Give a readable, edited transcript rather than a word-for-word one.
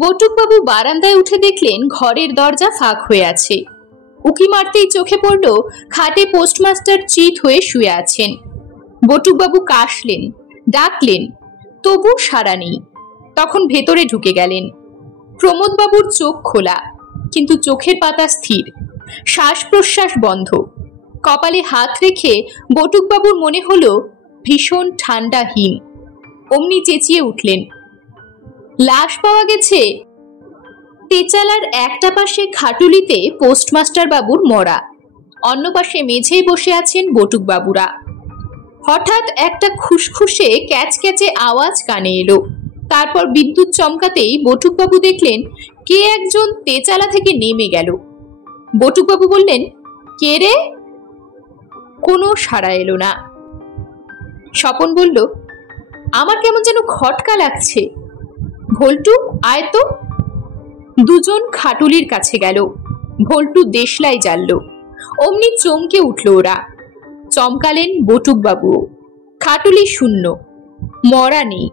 বটুকবাবু বারান্দায় উঠে দেখলেন ঘরের দরজা ফাঁক হয়ে আছে। উকি মারতেই চোখে পড়ল খাটে পোস্টমাস্টার চিত হয়ে শুয়ে আছেন। বটুকবাবু কাশলেন, ডাকলেন, তবু সাড়া নেই। তখন ভেতরে ঢুকে গেলেন। প্রমোদবাবুর চোখ খোলা, কিন্তু চোখের পাতা স্থির, শ্বাস প্রশ্বাস বন্ধ। কপালে হাত রেখে বটুকবাবুর মনে হলো ভীষণ ঠান্ডা হিম। অমনি চেঁচিয়ে উঠলেন, লাশ পাওয়া গেছে। তেচালার একটা পাশে খাটুলিতে পোস্টমাস্টার বাবুর মরা, অন্য পাশে মেঝেই বসে আছেন বটুকবাবুরা। হঠাৎ একটা খুসখুসে ক্যাচক্যাচে আওয়াজ কানে এলো। তারপর বিদ্যুৎ চমকাতেই বটুকবাবু দেখলেন কে একজন তেচালা থেকে নেমে গেল। বটুকবাবু বললেন, কে রে? কোনো সাড়া এলো না। স্বপন বলল, আমার কেমন যেন খটকা লাগছে। ভল্টু, আয় তো। দুজন খাটুলির কাছে গেল। ভল্টু দেশলাই জ্বালল। অমনি চমকে উঠল ওরা। চমকালেন বটুকবাবুও। খাটুলি শূন্য, মরা নেই।